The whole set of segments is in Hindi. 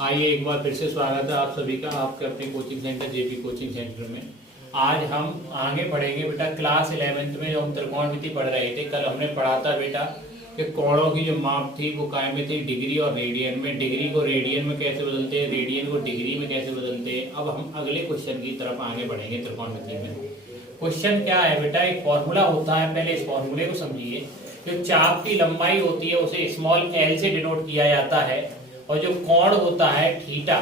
आइए एक बार फिर से स्वागत है आप सभी का आपके अपने coaching centre JP coaching centre में। आज हम आगे बढ़ेंगे बेटा क्लास 11th में जो हम त्रिकोणमिति पढ़ रहे थे। कल हमने पढ़ा था बेटा कि कोणों की जो माप थी वो काय में थी, डिग्री और रेडियन में। डिग्री को रेडियन में कैसे बदलते हैं, रेडियन को डिग्री में कैसे बदलते हैं। अब हम अगले क्वेश्चन की तरफ आगे बढ़ेंगे त्रिकोणमिति में। क्वेश्चन क्या है बेटा, एक फॉर्मूला होता है, पहले इस फॉर्मूले को समझिए। जो चाप की लंबाई होती है उसे स्मॉल एल से डिनोट किया जाता है, और जो कोण होता है थीटा,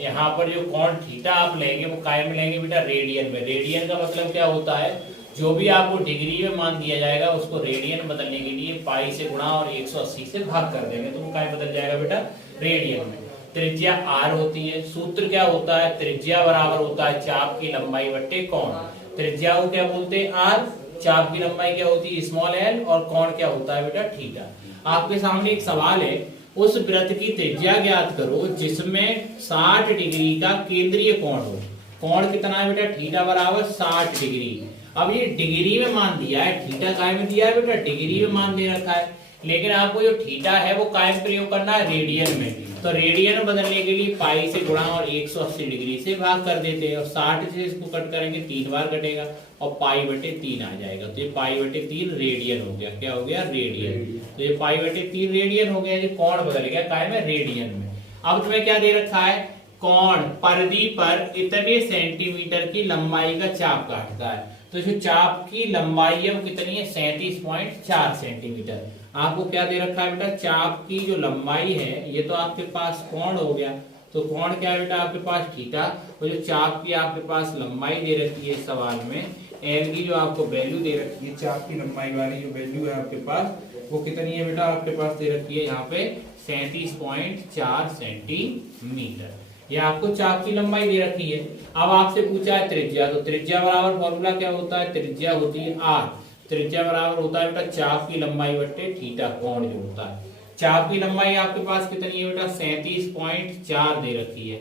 यहाँ पर जो कोण थीटा आप लेंगे वो काय में लेंगे बेटा, रेडियन में। रेडियन का मतलब क्या होता है, जो भी आपको डिग्री में मान दिया जाएगा उसको रेडियन बदलने के लिए पाई से गुणा और 180 से भाग कर देंगे तो वो काय बदल जाएगा बेटा, रेडियन में। त्रिज्या आर होती है, सूत्र क्या होता है, त्रिज्या बराबर होता है चाप की लंबाई बट्टे कोण। त्रिज्या को क्या बोलते हैं, आर। चाप की लंबाई क्या होती है, स्मॉल एल। और कोण क्या होता है बेटा, थीटा। आपके सामने एक सवाल है, उस वृत्त की त्रिज्या ज्ञात करो जिसमें 60 डिग्री का केंद्रीय कोण हो। कोण कितना है बेटा, थीटा बराबर 60 डिग्री। अब ये डिग्री में मान दिया है, थीटा काय में दिया है बेटा, डिग्री में मान दे रखा है। लेकिन आपको जो थीटा है वो काय में प्रयोग करना है, रेडियन में। तो रेडियन में बदलने के लिए पाई से गुणा और 180 डिग्री से भाग कर देते हैं। और 60 से इसको कट करेंगे 3 बार कटेगा और पाई बटे 3 आ जाएगा। तो ये पाई बटे 3 रेडियन हो गया। क्या हो गया, रेडियन। तो ये पाई बटे 3 रेडियन हो गया। ये कोण बदल गया काय में, रेडियन में। अब तुम्हें क्या दे रखा है, कोण परिधि पर इतने सेंटीमीटर की लंबाई का चाप काटता है। तो जो चाप की लंबाई है वो कितनी है, 37.4 सेंटीमीटर। आपको क्या दे रखा है बेटा, चाप की जो लंबाई है, ये तो आपके पास कोण हो गया। तो कोण क्या है बेटा आपके पास, थीटा। और जो चाप की आपके पास लंबाई दे रखी है सवाल में, एल की जो आपको वैल्यू दे रखी है, चाप की लंबाई वाली जो वैल्यू है आपके पास वो कितनी है बेटा, आपके पास दे रखी है यहाँ पे 37.4 सेंटीमीटर। ये आपको चाप की लंबाई दे रखी है। अब आपसे पूछा है त्रिज्या, तो त्रिज्या बराबर फॉर्मूला क्या होता है, त्रिज्या होती है आर। त्रिज्या बराबर होता है बेटा चाप की लंबाई बट्टे थीटा, कोण जो होता है। चाप की लंबाई आपके पास कितनी है बेटा, 37.4 दे रखी है।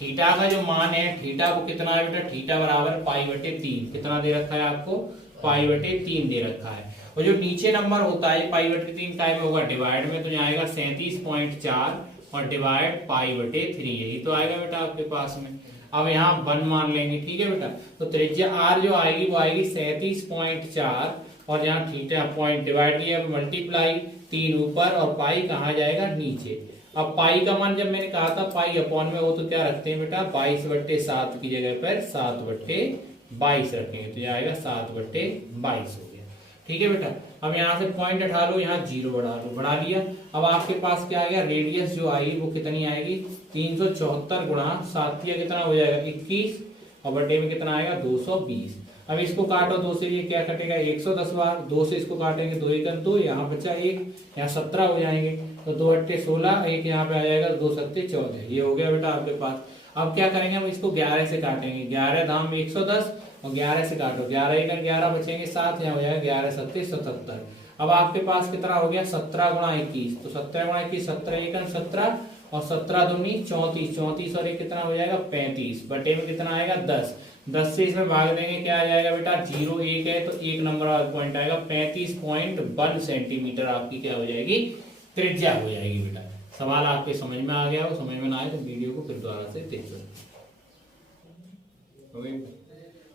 थीटा का जो मान है, थीटा को कितना है बेटा, थीटा बराबर पाई बटे 3। कितना दे रखा है आपको, पाई बटे 3 दे रखा है। और जो नीचे नंबर होता है पाई बटे 3 काय में होगा, डिवाइड में। तो यहाँ आएगा 37.4 और डिवाइड पाई बटे 3, यही तो आएगा बेटा आपके पास में। अब यहाँ 1 मान लेंगे, ठीक है बेटा। तो त्रिज्या आर जो आएगी वो आएगी 37.4 और यहाँ थीटा पॉइंट डिवाइड किया, मल्टीप्लाई 3 ऊपर और पाई कहाँ जाएगा, नीचे। अब पाई का मान जब मैंने कहा था पाई अपॉन में, वो तो क्या रखते हैं बेटा, 22/7 की जगह पर 7/22 रखेंगे। तो यह आएगा 7/22 हो गया, ठीक है बेटा। अब यहाँ से पॉइंट हटा लो, यहाँ 0 बढ़ा लिया। अब आपके पास क्या आएगा, रेडियस जो आएगी वो कितनी आएगी, 374 गुणा 7 कितना हो जाएगा, 21 और बटे में कितना आएगा, 220। अब इसको काटो 2 से, ये क्या कटेगा 110 बार। 2 से इसको काटेंगे 2 1 2, यहाँ बचा 1, यहाँ 17 हो जाएंगे। तो 2 8 16, एक यहाँ पे आ जाएगा 2 7 14। ये हो गया बेटा आपके पास। अब क्या करेंगे, हम इसको 11 से काटेंगे। 11 धाम 110 और 11 से काटो, 11 1 11 बचेंगे 7, यहाँ हो जाएगा 11 7 77। अब आपके पास कितना हो गया, 17 गुणा 21। तो 17 गुणा 21, 17 1 17 और 17 दूनी 34, 34 और 1 कितना हो जाएगा, 35 बटे में कितना आएगा, 10। 10 से इसमें भाग देंगे, क्या आ जाएगा बेटा, 0 1 है तो 1 नंबर वाला पॉइंट आएगा। 35.1 सेंटीमीटर आपकी क्या हो जाएगी, त्रिज्या हो जाएगी बेटा। सवाल आपके समझ में आ गया हो, समझ में ना आए तो वीडियो को फिर दोबारा से देख लो।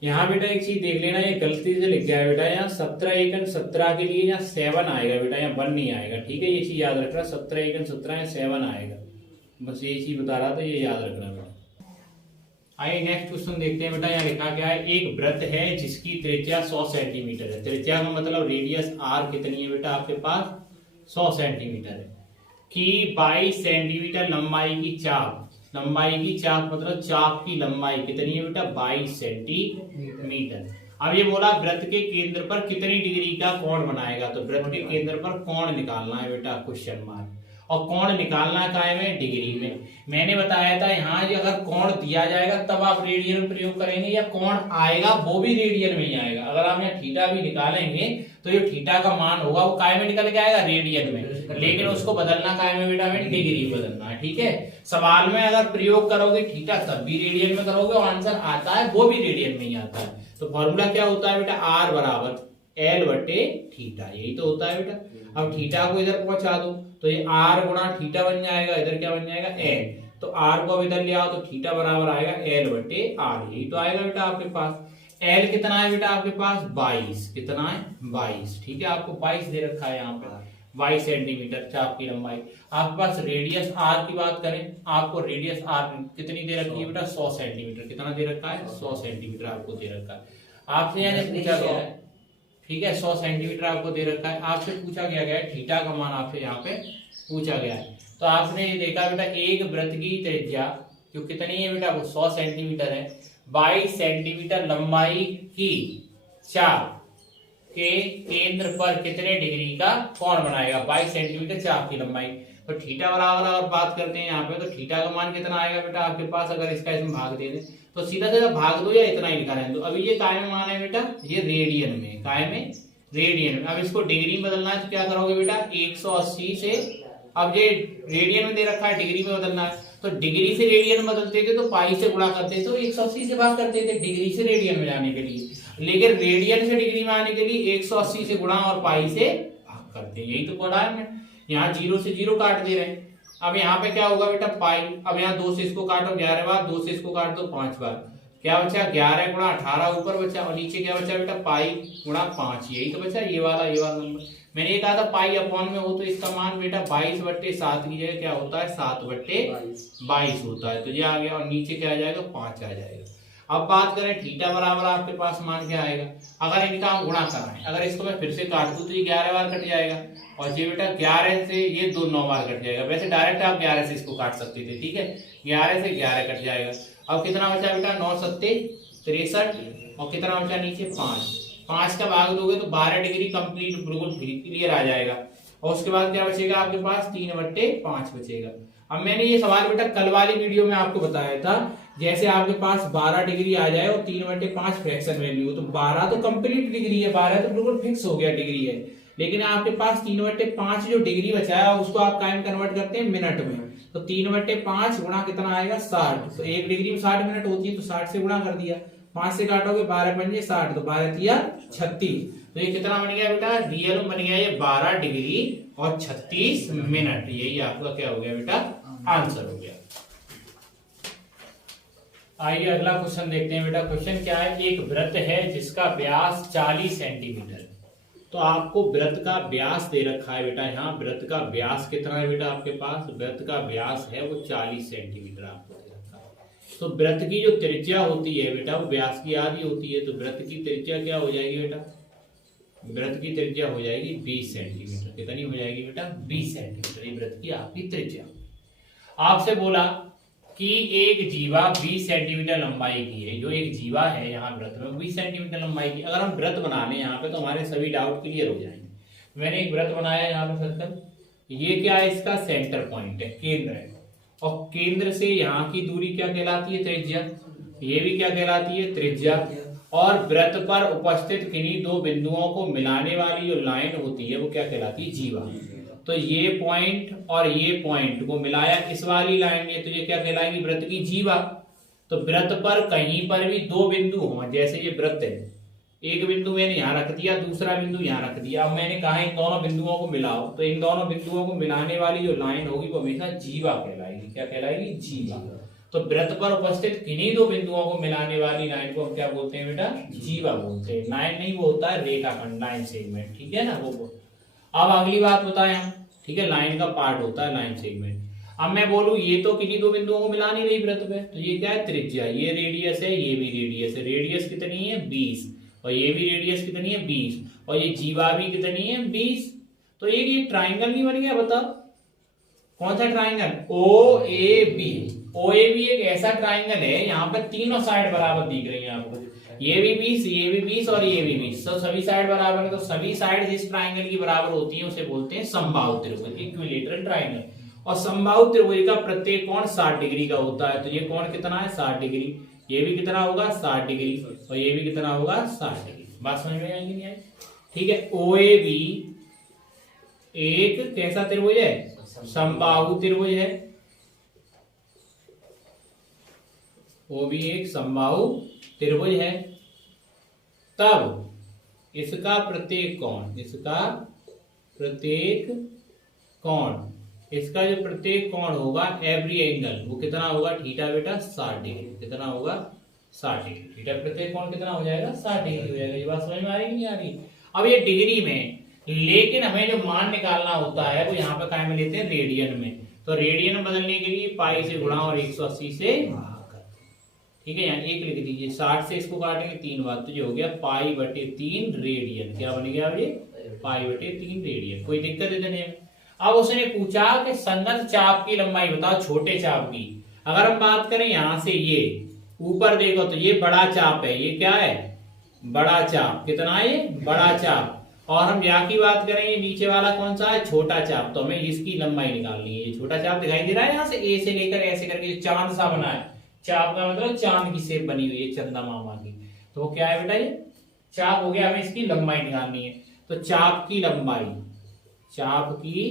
यहाँ बेटा एक चीज देख लेना, ये गलती से लिख गया है बेटा, यहाँ 17 1 17 के लिए यहाँ 7 आएगा बेटा, यहाँ 1 नहीं आएगा, ठीक है। ये चीज याद रखना, 17 1 17 यहाँ 7 आएगा, बस ये चीज बता रहा था, ये याद रखना बेटा। आइए नेक्स्ट क्वेश्चन देखते हैं बेटा। यहाँ लिखा गया है, एक वृत्त है जिसकी त्रिज्या 100 सेंटीमीटर है। त्रिज्या का मतलब रेडियस आर कितनी है बेटा आपके पास, 100 सेंटीमीटर है। कि 22 सेंटीमीटर लंबाई की चाप, लंबाई की चाप मतलब चाप की लंबाई कितनी है बेटा, 22 सेंटीमीटर। अब ये बोला वृत्त के केंद्र पर कितनी डिग्री का कोण बनाएगा। तो वृत्त के केंद्र पर कोण निकालना है बेटा, क्वेश्चन मार्क। और कोण निकालना काय में, डिग्री में। मैंने बताया था यहाँ अगर कोण दिया जाएगा तब आप रेडियन प्रयोग करेंगे, या कोण आएगा वो भी रेडियन में ही आएगा। अगर आप यहाँ थीटा भी निकालेंगे तो जो थीटा का मान होगा वो काय में निकल के आएगा, रेडियन में। लेकिन उसको बदलना काय में बेटा, में डिग्री बदलना है, ठीक है। सवाल में अगर प्रयोग करोगे थीटा तब भी रेडियन में करोगे, और आंसर आता है वो भी रेडियन में ही आता है। तो फॉर्मूला क्या होता है बेटा, आर बराबर एल बटे थीटा, यही तो होता है बेटा। अब थीटा को इधर पहुंचा दो तो ये आर गुणा थीटा बन जाएगा, इधर क्या बन जाएगा, एल। तो आर को इधर ले आओ तो थीटा बराबर आएगा एल बटे आर, यही तो आएगा बेटा आपके पास। एल कितना है बेटा आपके पास 22, कितना है 22, ठीक है, आपको 22 दे रखा है यहाँ पे, 22 सेंटीमीटर चाप की लंबाई। आपके पास रेडियस आर की बात करें, आपको रेडियस आर कितनी दे रखी है बेटा 100 सेंटीमीटर, कितना दे रखा है 100 सेंटीमीटर आपको दे रखा है। आपसे यहाँ पूछा गया है, ठीक है, 100 सेंटीमीटर आपको दे रखा है, आपसे पूछा गया है थीटा का मान आपसे यहाँ पे पूछा गया है। तो आपने ये देखा बेटा एक वृत्त की त्रिज्या जो कितनी है बेटा वो 100 सेंटीमीटर है, 22 सेंटीमीटर लंबाई की चाप के केंद्र पर कितने डिग्री का कोण बनाएगा, 22 सेंटीमीटर चाप की लंबाई। तो थीटा बराबर अगर बात करते हैं यहाँ पे तो थीटा का मान कितना आएगा बेटा आपके पास, अगर इसका इसमें भाग दे दें तो सीधा सीधा भाग दो या इतना ही लिखा रहने दो। अभी ये काय में मान है बेटा, ये रेडियन में, काय में रेडियन में। अब इसको डिग्री में बदलना है तो क्या करोगे बेटा 180 से, अब ये रेडियन में दे रखा है डिग्री में बदलना है तो डिग्री से रेडियन में बदलते थे तो पाई से गुणा करते तो 180 से भाग करते थे डिग्री से रेडियन में जाने के लिए, लेकिन रेडियन से डिग्री में आने के लिए 180 से गुणा और पाई से भाग करते हैं, यही तो पढ़ा है हमने। यहाँ 0 से 0 काट दे रहे हैं। अब यहाँ पे क्या होगा बेटा पाई, अब यहाँ 2 से इसको काटो 11 बार, 2 से इसको काट दो 5 बार, क्या बचा 11 गुणा 18 ऊपर बचा और नीचे क्या बचा बेटा पाई गुणा 5, यही तो बचा ये वाला नंबर। मैंने ये कहा था पाई अपॉन में हो तो इसका मान बेटा 22/7 की जगह क्या होता है 7/22 होता है, तो ये आ गया और नीचे क्या आ जाएगा 5 आ जाएगा। अब बात करें थीटा बराबर आपके पास मान क्या आएगा, अगर इनका हम गुणा कराएं, अगर इसको मैं फिर से काट दूं तो ये 11 बार कट जाएगा और ये बेटा 11 से ये 9 बार कट जाएगा। वैसे डायरेक्ट आप 11 से इसको काट सकते थे, ठीक है, 11 से 11 कट जाएगा। अब कितना बचा बेटा 9 7 63 और कितना बचा नीचे 5 का भाग दोगे तो 12 डिग्री कंप्लीट बिल्कुल क्लियर आ जाएगा। और उसके बाद क्या बचेगा आपके पास 3/5 बचेगा। अब मैंने ये सवाल बेटा कल वाली वीडियो में आपको बताया था, जैसे आपके पास 12 डिग्री आ जाए और 3/5 फ्रैक्शन वैल्यू, तो 12 तो कंप्लीट डिग्री है, 12 तो बिल्कुल फिक्स हो गया डिग्री है, लेकिन आपके पास 3/5 जो डिग्री बचा है उसको आप कायम कन्वर्ट करते हैं मिनट में, तो 3/5 गुणा कितना आएगा 60, तो 1 डिग्री में 60 मिनट होती है तो 60 से गुणा कर दिया, 5 से काटोगे 12 पंजे 60 तो 12 तिया 36, तो ये कितना बन गया बेटा रियल बन गया ये 12 डिग्री और 36 मिनट, यही आपका क्या हो गया बेटा आंसर हो गया। आइए अगला क्वेश्चन देखते हैं बेटा। क्वेश्चन क्या है, एक वृत्त है जिसका व्यास 40 सेंटीमीटर, तो आपको वृत्त का व्यास दे रखा है बेटा, यहाँ वृत्त का व्यास कितना है बेटा आपके पास, वृत्त का व्यास है वो 40 सेंटीमीटर आपको दे रखा है। तो वृत्त की जो त्रिज्या होती है बेटा वो व्यास की आधी होती है, तो वृत्त की त्रिज्या क्या हो जाएगी बेटा, वृत्त की त्रिज्या हो जाएगी 20 सेंटीमीटर, कितनी हो जाएगी बेटा 20 सेंटीमीटर, ये वृत्त की आपकी त्रिज्या। आपसे बोला कि एक जीवा 20 सेंटीमीटर लंबाई की है, जो एक जीवा है यहाँ वृत्त में 20 सेंटीमीटर लंबाई की। अगर हम वृत्त बना लें यहाँ पे तो हमारे सभी डाउट क्लियर हो जाएंगे। मैंने एक वृत्त बनाया यहाँ पे सर्कल, ये क्या है इसका सेंटर पॉइंट है, केंद्र है, और केंद्र से यहाँ की दूरी क्या कहलाती है त्रिज्या, ये भी क्या कहलाती है त्रिज्या, और वृत्त पर उपस्थित किन्हीं दो बिंदुओं को मिलाने वाली जो लाइन होती है वो क्या कहलाती है जीवा। तो ये पॉइंट और ये पॉइंट को मिलाया इस वाली लाइन में, तो ये क्या कहलाएगी वृत्त की जीवा। तो वृत्त पर कहीं पर भी दो बिंदु हो, जैसे ये वृत्त है, एक बिंदु मैंने यहाँ रख दिया, दूसरा बिंदु यहाँ रख दिया, अब मैंने कहा इन दोनों बिंदुओं को मिलाओ, तो इन दोनों बिंदुओं को मिलाने वाली जो लाइन होगी वो हमेशा जीवा कहलाएगी, क्या कहलाएगी जीवा। तो वृत्त पर उपस्थित किन्हीं दो बिंदुओं को मिलाने वाली लाइन को हम क्या बोलते हैं बेटा जीवा बोलते हैं। लाइन नहीं वो होता है रेखाखंड, लाइन सेगमेंट, ठीक है ना वो। अब अगली बात बताएं हम, ठीक है, लाइन का पार्ट होता है लाइन सेगमेंट। अब मैं बोलूं ये तो किन्हीं दो बिंदुओं को मिला नहीं रही वृत्त पे, तो ये क्या है त्रिज्या, ये रेडियस है, ये भी रेडियस है, रेडियस कितनी है 20 और ये भी रेडियस कितनी है 20 और ये जीवा भी कितनी है 20। तो ये ट्राइंगल नहीं बन गया, बताओ कौन सा triangle, O A B. O A B एक ऐसा ट्राइंगल है यहाँ पे तीनों साइड बराबर दिख रही है आपको, ये भी 20, ये भी 20 और ये भी 20, तो सभी साइड बराबर है। तो सभी साइड जिस ट्राइंगल की बराबर होती है उसे बोलते हैं समबाहु त्रिभुज, इक्विलेटरल ट्राइंगल। और समबाहु त्रिभुज का प्रत्येक कोण 60 डिग्री का होता है, तो ये कोण कितना है 60 डिग्री, ये भी कितना होगा 60 डिग्री और ये भी कितना होगा 60 डिग्री। बात समझ में आएगी नहीं आई, ठीक है। ओ ए बी एक कैसा त्रिभुज है, समबाहु त्रिभुज है, वो भी एक समबाहु त्रिभुज है। तब इसका प्रत्येक कोण इसका जो प्रत्येक कोण होगा एवरी एंगल वो कितना होगा थीटा बेटा 60 डिग्री। कितना होगा 60 डिग्री। थीटा प्रत्येक कोण कितना हो जाएगा 60 डिग्री हो जाएगा। ये बात समझ में आ रही नहीं आ रही? अब ये डिग्री में, लेकिन हमें जो मान निकालना होता है वो यहाँ पे काय में लेते हैं रेडियन में। तो रेडियन में बदलने के लिए पाई से गुणा और 180 से भाग करते हैं। ठीक है, यहाँ एक लिख दीजिए, 60 से इसको काटेंगे 3 बार तो ये हो गया पाई बटे 3 रेडियन। क्या बन गया ये पाई बटे 3 रेडियन। कोई दिक्कत है देने में? अब उसने पूछा कि संगत चाप की लंबाई बताओ, छोटे चाप की। अगर हम बात करें यहां से ये ऊपर देखो तो ये बड़ा चाप है, ये क्या है बड़ा चाप। कितना है ये बड़ा चाप। और हम यहाँ की बात करें ये नीचे वाला कौन सा है छोटा चाप। तो हमें इसकी लंबाई निकालनी है। ये छोटा चाप दिखाई दे रहा है यहाँ से ए से लेकर ऐसे करके चांद सा बना है। चाप का मतलब चांद की शेप बनी हुई है चंदा मामा की। तो वो क्या है बेटा ये चाप हो गया। हमें इसकी लंबाई निकालनी है। तो चाप की लंबाई, चाप की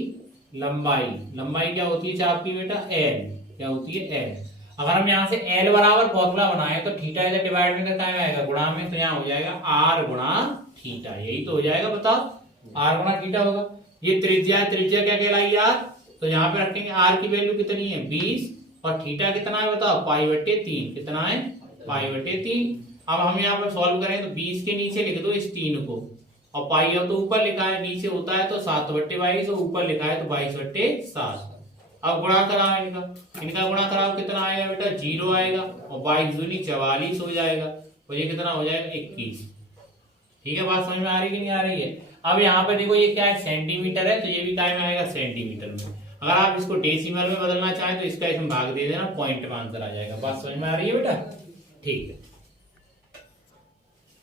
लंबाई, लंबाई क्या होती है चाप की बेटा एल। क्या होती है एल। अगर हम यहाँ से एल बराबर फॉर्मूला बनाए तो थीटा इधर डिवाइड में करता आएगा गुणा में, तो यहाँ हो जाएगा आर गुणा थीटा। यही तो हो जाएगा बताओ आर गुणा थीटा होगा। ये त्रिज्या, त्रिज्या क्या कहलाई आर। तो यहाँ पे रखेंगे आर की वैल्यू कितनी है 20 और थीटा कितना है बताओ पाई बटे 3। कितना है पाई बटे 3। अब हम यहाँ पर सॉल्व करें तो 20 के नीचे लिख दो इस 3 को, और पाई हो तो ऊपर लिखा है, नीचे होता है तो 7 बट्टे 22 और ऊपर लिखा है तो 22 बट्टे 7। अब गुणा कराओ इनका गुणा कराओ कितना आएगा बेटा 0 आएगा और 22 दूनी 44 हो जाएगा और ये कितना हो जाएगा 21। ठीक है, बात समझ में आ रही कि नहीं आ रही है? अब यहाँ पे देखो ये क्या है सेंटीमीटर है, तो ये भी काय में आएगा सेंटीमीटर में। अगर आप इसको डेसिमल में बदलना चाहें तो इसका इसमें भाग दे देना, पॉइंट में आंसर आ जाएगा। बात समझ में आ रही है बेटा? ठीक है,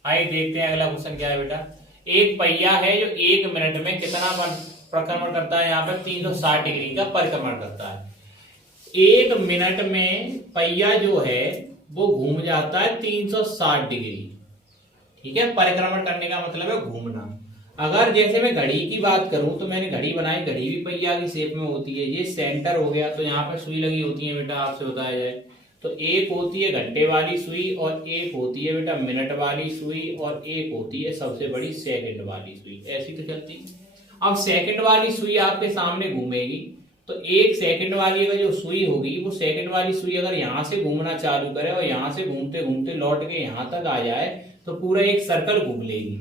आइए देखते हैं अगला क्वेश्चन क्या है बेटा। एक पहिया है जो 1 मिनट में कितना परिक्रमण करता है, यहाँ पर 360 डिग्री का परिक्रमण करता है। 1 मिनट में पहिया जो है वो घूम जाता है 360 डिग्री। ठीक है, परिक्रमण करने का मतलब है घूमना। अगर जैसे मैं घड़ी की बात करूं तो मैंने घड़ी बनाई, घड़ी भी पहिया की शेप में होती है। ये सेंटर हो गया तो यहाँ पर सुई लगी होती है बेटा, आपसे बताया जाए तो एक होती है घंटे वाली सुई और एक होती है बेटा मिनट वाली सुई और एक होती है सबसे बड़ी सेकंड वाली सुई। ऐसी तो चलती। अब सेकंड वाली सुई आपके सामने घूमेगी तो एक सेकंड वाली का जो सुई होगी वो सेकंड वाली सुई अगर यहाँ से घूमना चालू करे और यहाँ से घूमते घूमते लौट के यहाँ तक आ जाए तो पूरा एक सर्कल घूम लेगी।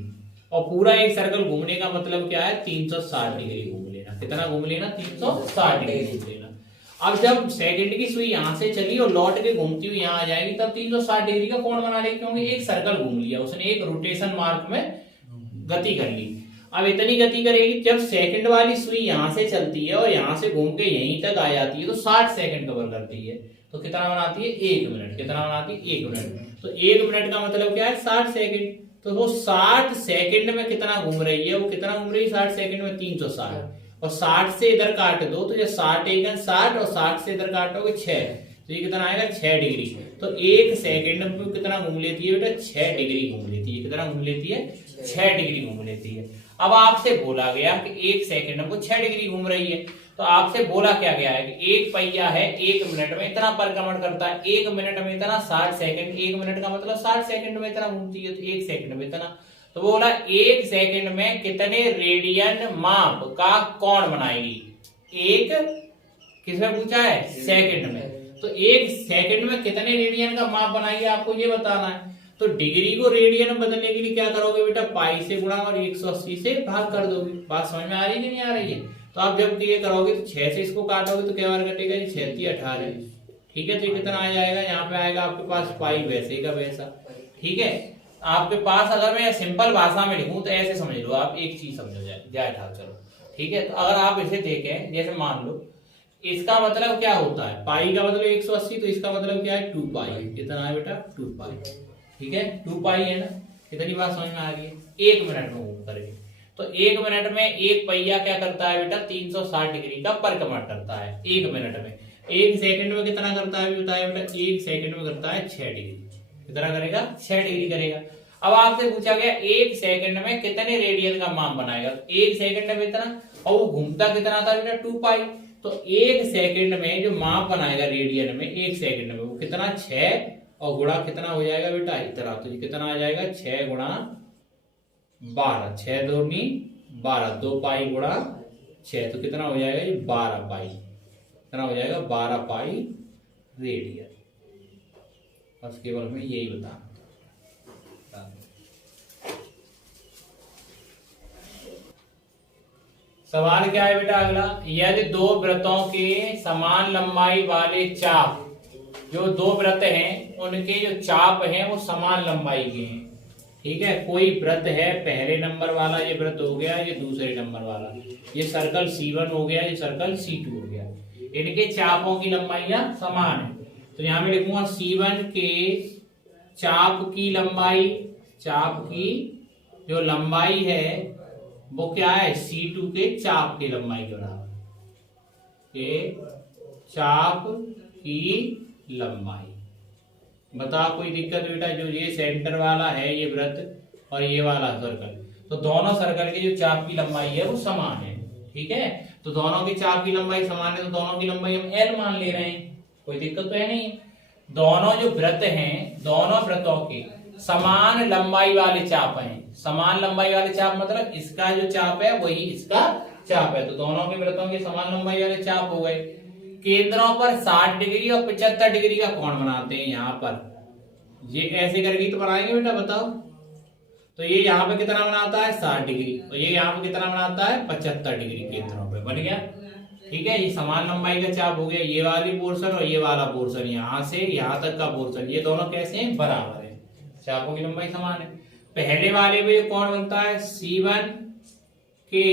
और पूरा एक सर्कल घूमने का मतलब क्या है 360 डिग्री घूम लेना। कितना घूम लेना 360 डिग्री घूम लेना। अब जब सेकंड की सुई यहाँ से चली और लौट के घूमती हुई यहाँ आ जाएगी तब 360 डिग्री का कोण बना लेगी, क्योंकि एक सर्कल घूम लिया उसने, एक रोटेशन मार्क में गति कर ली। अब इतनी गति करेगी जब सेकंड वाली सुई यहाँ से चलती है और यहाँ से घूम के यहीं तक आ जाती है तो 60 सेकंड कवर करती है। तो कितना बनाती है 1 मिनट। कितना बनाती है 1 मिनट। तो 1 मिनट का मतलब क्या है 60 सेकंड। तो वो 60 सेकंड में कितना घूम रही है, वो कितना घूम रही है 60 सेकंड में 360। और 60 से इधर काट दो तो ये 60 1 60 और 60 से इधर काटोगे 6, तो ये कितना आएगा 6 डिग्री। तो 1 सेकंड में कितना घूम लेती है बेटा 6 डिग्री घूम लेती है। कितना घूम लेती है 6 डिग्री घूम लेती है। अब आपसे बोला गया कि 1 सेकंड में वो 6 डिग्री घूम रही है, तो आपसे बोला क्या गया है कि एक पहिया है 1 मिनट में इतना परिक्रमण करता है, 1 मिनट में इतना 60 सेकंड, 1 मिनट का मतलब 60 सेकंड में इतना घूमती है, तो 1 सेकंड में इतना। तो बोला 1 सेकंड में कितने रेडियन माप का कोण बनाएगी। एक किसमें पूछा है सेकंड में, तो 1 सेकंड में कितने रेडियन का माप बनाएगी आपको ये बताना है। तो डिग्री को रेडियन में बदलने के लिए क्या करोगे बेटा पाई से गुणा और 180 से भाग कर दोगे। बात समझ में आ रही है कि नहीं आ रही है? तो आप जब ये करोगे तो 6 से इसको काटोगे तो क्या बार कटेगा 6 × 18। ठीक है, तो ये कितना आ जाएगा यहाँ पे आएगा आपके पास पाई वैसे का वैसा। ठीक है, आपके पास अगर मैं सिंपल भाषा में लिखूं तो ऐसे समझ लो, आप एक चीज समझ जाए था। चलो ठीक है, तो अगर आप इसे देखें जैसे मान लो इसका मतलब क्या होता है पाई का मतलब 180, तो इसका मतलब क्या है 2 पाई। कितना है बेटा 2 पाई। ठीक है 2 पाई है ना। कितनी बात समझ में आ रही है? 1 मिनट में घूम करेंगे तो 1 मिनट में एक पहिया क्या करता है बेटा 360 डिग्री का परिक्रमण करता है 1 मिनट में। 1 सेकंड में कितना करता है बताया बेटा 1 सेकंड में करता है 6 डिग्री। कितना करेगा 6 डिग्री करेगा। अब आपसे पूछा गया 1 सेकंड में कितने रेडियन का माप बनाएगा। 1 सेकंड में इतना और वो घूमता कितना था बेटा 2 पाई। तो 1 सेकंड में जो माप बनाएगा रेडियन में 1 सेकंड में वो कितना 6 और गुणा कितना हो जाएगा बेटा इतना। तो ये कितना आ जाएगा 6 गुणा 12, 6 दूनी 12, 2 पाई गुणा 6, तो कितना हो जाएगा ये 12 पाई। कितना हो जाएगा 12 पाई रेडियन। बस केवल हमें यही बताना था। सवाल क्या है बेटा अगला, यदि दो वृत्तों के समान लंबाई वाले चाप, जो दो वृत्त हैं उनके जो चाप हैं वो समान लंबाई के हैं, ठीक है। कोई वृत्त है, पहले नंबर वाला ये वृत्त हो गया, ये दूसरे नंबर वाला, ये सर्कल C1 हो गया, ये सर्कल C2 हो गया, इनके चापों की लंबाइयां समान है। तो यहां में लिखूंगा C1 के चाप की लंबाई, चाप की जो लंबाई है वो क्या है, C2 के चाप की लंबाई के बराबर, के चाप की लंबाई। बता कोई दिक्कत बेटा, जो ये सेंटर वाला है ये वृत्त और ये वाला सर्कल, तो दोनों सर्कल के जो चाप की लंबाई है वो समान है, ठीक है। तो दोनों की चाप की लंबाई समान है, तो दोनों की लंबाई हम L मान ले रहे हैं, कोई दिक्कत तो है नहीं। दोनों जो वृत्त हैं, दोनों वृत्तों के समान लंबाई वाले चाप हैं। समान लंबाई वाले चाप मतलब इसका जो चाप है वही इसका चाप है, तो दोनों के वृत्तों के समान लंबाई वाले चाप हो गए। केंद्रों पर 60 डिग्री और 75 डिग्री का कोण बनाते हैं। यहाँ पर ये ऐसे करके तो बनाएंगे बेटा, बताओ। तो ये यहाँ पे कितना बनाता है 60 डिग्री, और ये यहाँ पे कितना बनाता है 75 डिग्री, केंद्रों पे बन गया, ठीक है। ये समान लंबाई का चाप हो गया, ये वाली पोर्शन और ये वाला पोर्शन, यहाँ से यहाँ तक का पोर्शन, ये दोनों कैसे हैं, बराबर है, चापों की लंबाई समान है। पहले वाले में कौन बनता है, C1 के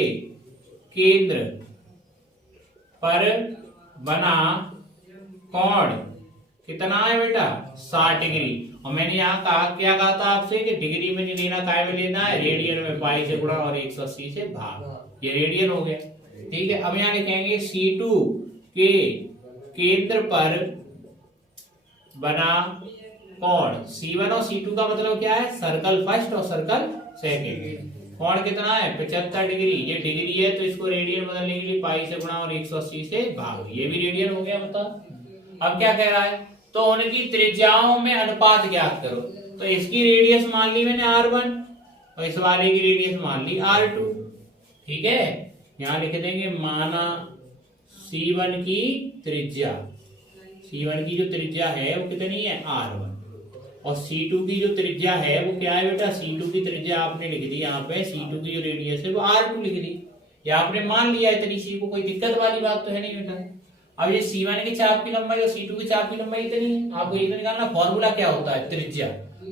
केंद्र पर बना कोण कितना है बेटा 60 डिग्री। और मैंने यहाँ कहा क्या कहा था आपसे कि डिग्री में नहीं लेना, काय में लेना है, रेडियन में, पाई से गुणा और 180 से भाग, ये रेडियन हो गया, ठीक है। अब यहाँ लिखेंगे C2 के केंद्र पर बना कोण, C1 और C2 का मतलब क्या है, सर्कल फर्स्ट और सर्कल सेकेंड। कोण कितना है 75 डिग्री, ये डिग्री है तो इसको रेडियन बदलने के लिए पाई से गुणा और 180 से भाग, ये भी रेडियन हो गया। बता अब क्या कह रहा है, तो उनकी त्रिज्याओं में अनुपात ज्ञात करो। तो इसकी रेडियस मान ली मैंने R1 और इस वाले की रेडियस मान ली R2, ठीक है। यहां लिख देंगे माना C1 की त्रिज्या, C1 की जो त्रिज्या है वो कितनी है R1, और C2 की जो त्रिज्या है वो क्या है बेटा, C2 की त्रिज्या आपने लिख दी यहाँ पे, C2 की जो रेडियस है वो R2 लिख दी, या आपने मान लिया इतनी सी को, कोई दिक्कत वाली बात तो है नहीं बेटा। अब ये C1 के चाप की लंबाई और C2 के चाप की लंबाई इतनी है, आपको ये निकालना, फॉर्मूला क्या होता है, त्रिज्या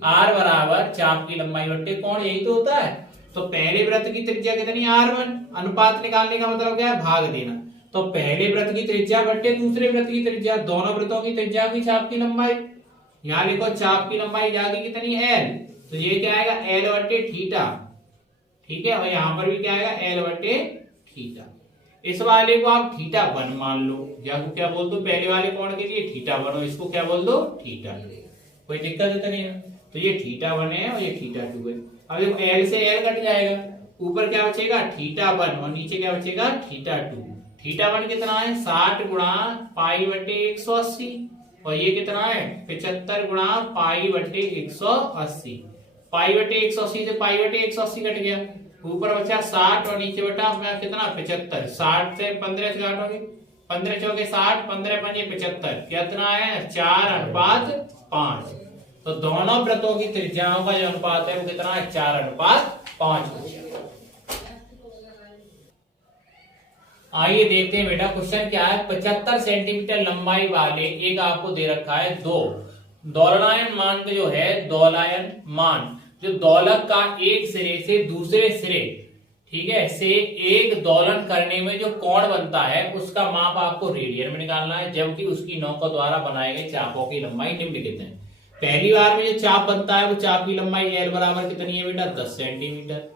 R बराबर चाप की लंबाई बट्टे कोण, यही तो होता है। तो पहले वृत्त की त्रिज्या कितनी R1, अनुपात निकालने का मतलब क्या है, भाग देना। तो पहले वृत्त की त्रिज्या बट्टे दूसरे वृत्त की त्रिज्या, दोनों वृत्तों की त्रिज्या की चाप की लंबाई, यहाँ लिखो चाप की लंबाई जाएगी कितनी L, तो ये क्या आएगा L बट्टे थीटा, ठीक है। और यहाँ पर भी क्या आएगा L बट्टे थीटा। इस वाले को आप थीटा 1 मान लो, या क्या बोल दो, पहले वाले कोण के लिए थीटा 1 हो, इसको क्या बोल दो थीटा 2, कोई दिक्कत तो नहीं है। तो ये थीटा 1 है और ये थीटा 2 है। अब देखो L से L कट जाएगा, ऊपर क्या बचेगा थीटा 1 और नीचे क्या बचेगा थीटा 2। थीटा 1 कितना है 60 गुणा पाई बटे 180, और ये कितना है 75 गुणा पाई बटे 180। पाई बटे 180 से पाई बटे 180 कट गया, ऊपर बचा 60 और नीचे बटा अपना कितना 75। 60 से 15 से काटोगे, 15 चौके 60, 15 पंजे 75, कितना है 4:5। तो दोनों वृत्तों की त्रिज्याओं का जो अनुपात है वो कितना है 4:5। आइए देखते हैं बेटा क्वेश्चन क्या है। 75 सेंटीमीटर लंबाई वाले एक आपको दे रखा है दो दोलनायन मान जो है, दोलनायन मान जो दोलक का एक सिरे से दूसरे सिरे, ठीक है, से एक दोलन करने में जो कोण बनता है उसका माप आपको रेडियन में निकालना है, जबकि उसकी नौकों द्वारा बनाए गए चापों की लंबाई निम्नलिखित है। पहली बार में जो चाप बनता है वो चाप की लंबाई L बराबर कितनी है बेटा 10 सेंटीमीटर।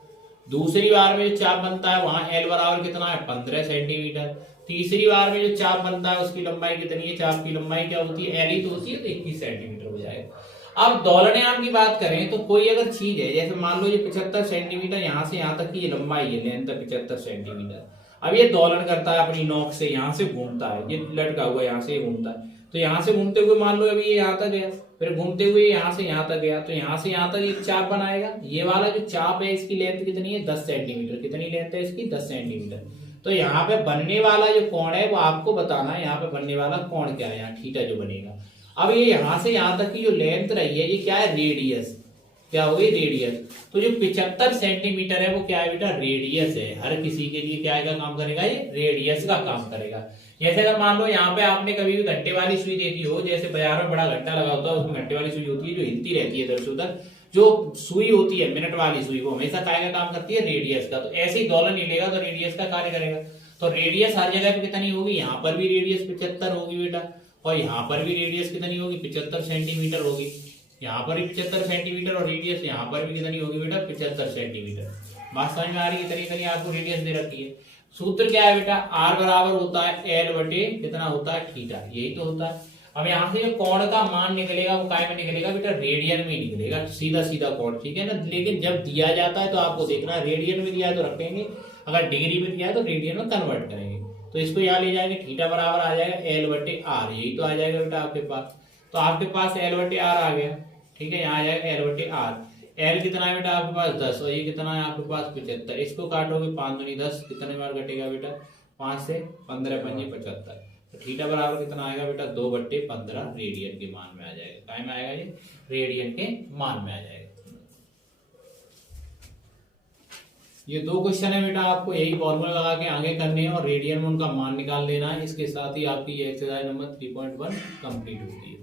दूसरी बार में जो चाप बनता है वहां L बराबर कितना है 15 सेंटीमीटर। तीसरी बार में जो चाप बनता है उसकी लंबाई कितनी है, चाप की लंबाई क्या होती है L ही तो होती है, तो 21 सेंटीमीटर हो जाएगा। अब दोलनयान की बात करें तो कोई अगर चीज है, जैसे मान लो ये 75 सेंटीमीटर यहाँ से यहाँ तक की ये लंबाई है, लेंथ 75 सेंटीमीटर। अब ये दोलन करता है अपनी नोक से, यहाँ से घूमता है, ये लटका हुआ यहाँ से घूमता है, तो यहाँ से घूमते हुए मान लो अभी ये यहाँ तक गया, फिर घूमते हुए यहाँ से यहाँ तक गया, तो यहाँ से यहाँ तक एक चाप बनाएगा। ये वाला जो चाप है इसकी लेंथ कितनी है 10 सेंटीमीटर। कितनी लेंथ है इसकी 10 सेंटीमीटर। तो यहाँ पे बनने वाला जो कोण है वो आपको बताना है, यहाँ पे बनने वाला कोण क्या है, यहाँ थीटा जो बनेगा। अब ये यहाँ से यहाँ तक की जो लेंथ रही है ये क्या है, रेडियस, क्या हो गई, रेडियस। तो जो 75 सेंटीमीटर है वो क्या है बेटा, रेडियस है। हर किसी के लिए क्या का काम करेगा, ये रेडियस का काम करेगा। जैसे अगर मान लो यहाँ पे आपने कभी भी घंटे वाली सुई दे दी हो, जैसे बाजार में बड़ा घंटा लगा होता है, उसमें घंटे वाली सुई होती है जो हिलती रहती है इधर से उधर, जो सुई होती है मिनट वाली सुई वो हमेशा काय का काम करती है, रेडियस का। तो ऐसे ही दोलन हिलेगा तो रेडियस का कार्य करेगा। तो रेडियस हर जगह पे कितनी होगी, यहाँ पर भी रेडियस 75 होगी बेटा, और यहाँ पर भी रेडियस कितनी होगी, 75 सेंटीमीटर होगी। यहाँ पर भी 75 सेंटीमीटर और रेडियस यहाँ पर भी कितनी होगी बेटा, 75 सेंटीमीटर। बात समझ में आ रही है, इतनी इतनी आपको रेडियस दे रखी है। सूत्र क्या है बेटा, आर बराबर होता है एल बटे कितना होता है, थीटा, यही तो होता है। अब यहाँ से जो कोण का मान निकलेगा वो काय में निकलेगा बेटा, रेडियन में निकलेगा, सीधा सीधा कोण, ठीक है ना। लेकिन जब दिया जाता है तो आपको देखना है, रेडियन में दिया है तो रखेंगे, अगर डिग्री में दिया है तो रेडियन में कन्वर्ट करेंगे। तो इसको यहाँ ले जाएंगे, थीटा बराबर आ जाएगा एल बटे आर, यही तो आ जाएगा बेटा आपके पास। तो आपके पास एल बटे आर आ गया, ठीक है, यहाँ आ जाएगा एल बटे आर। एल कितना है बेटा आपके पास 10, और ये कितना है आपके पास 75। इसको काटोगे 5 दूनी 10, कितने बार कटेगा बेटा, 5 से 15 पंजे 75। तो थीटा बराबर कितना आएगा बेटा, 2/15 रेडियन के मान में आ जाएगा। काय में आएगा, ये रेडियन के मान में आ जाएगा। ये 2 क्वेश्चन है बेटा, आपको यही फॉर्मूला लगा के आगे करने हैं और रेडियन में उनका मान निकाल देना है। इसके साथ ही आपकी ये एक्सरसाइज नंबर 3.1 कंप्लीट होती है।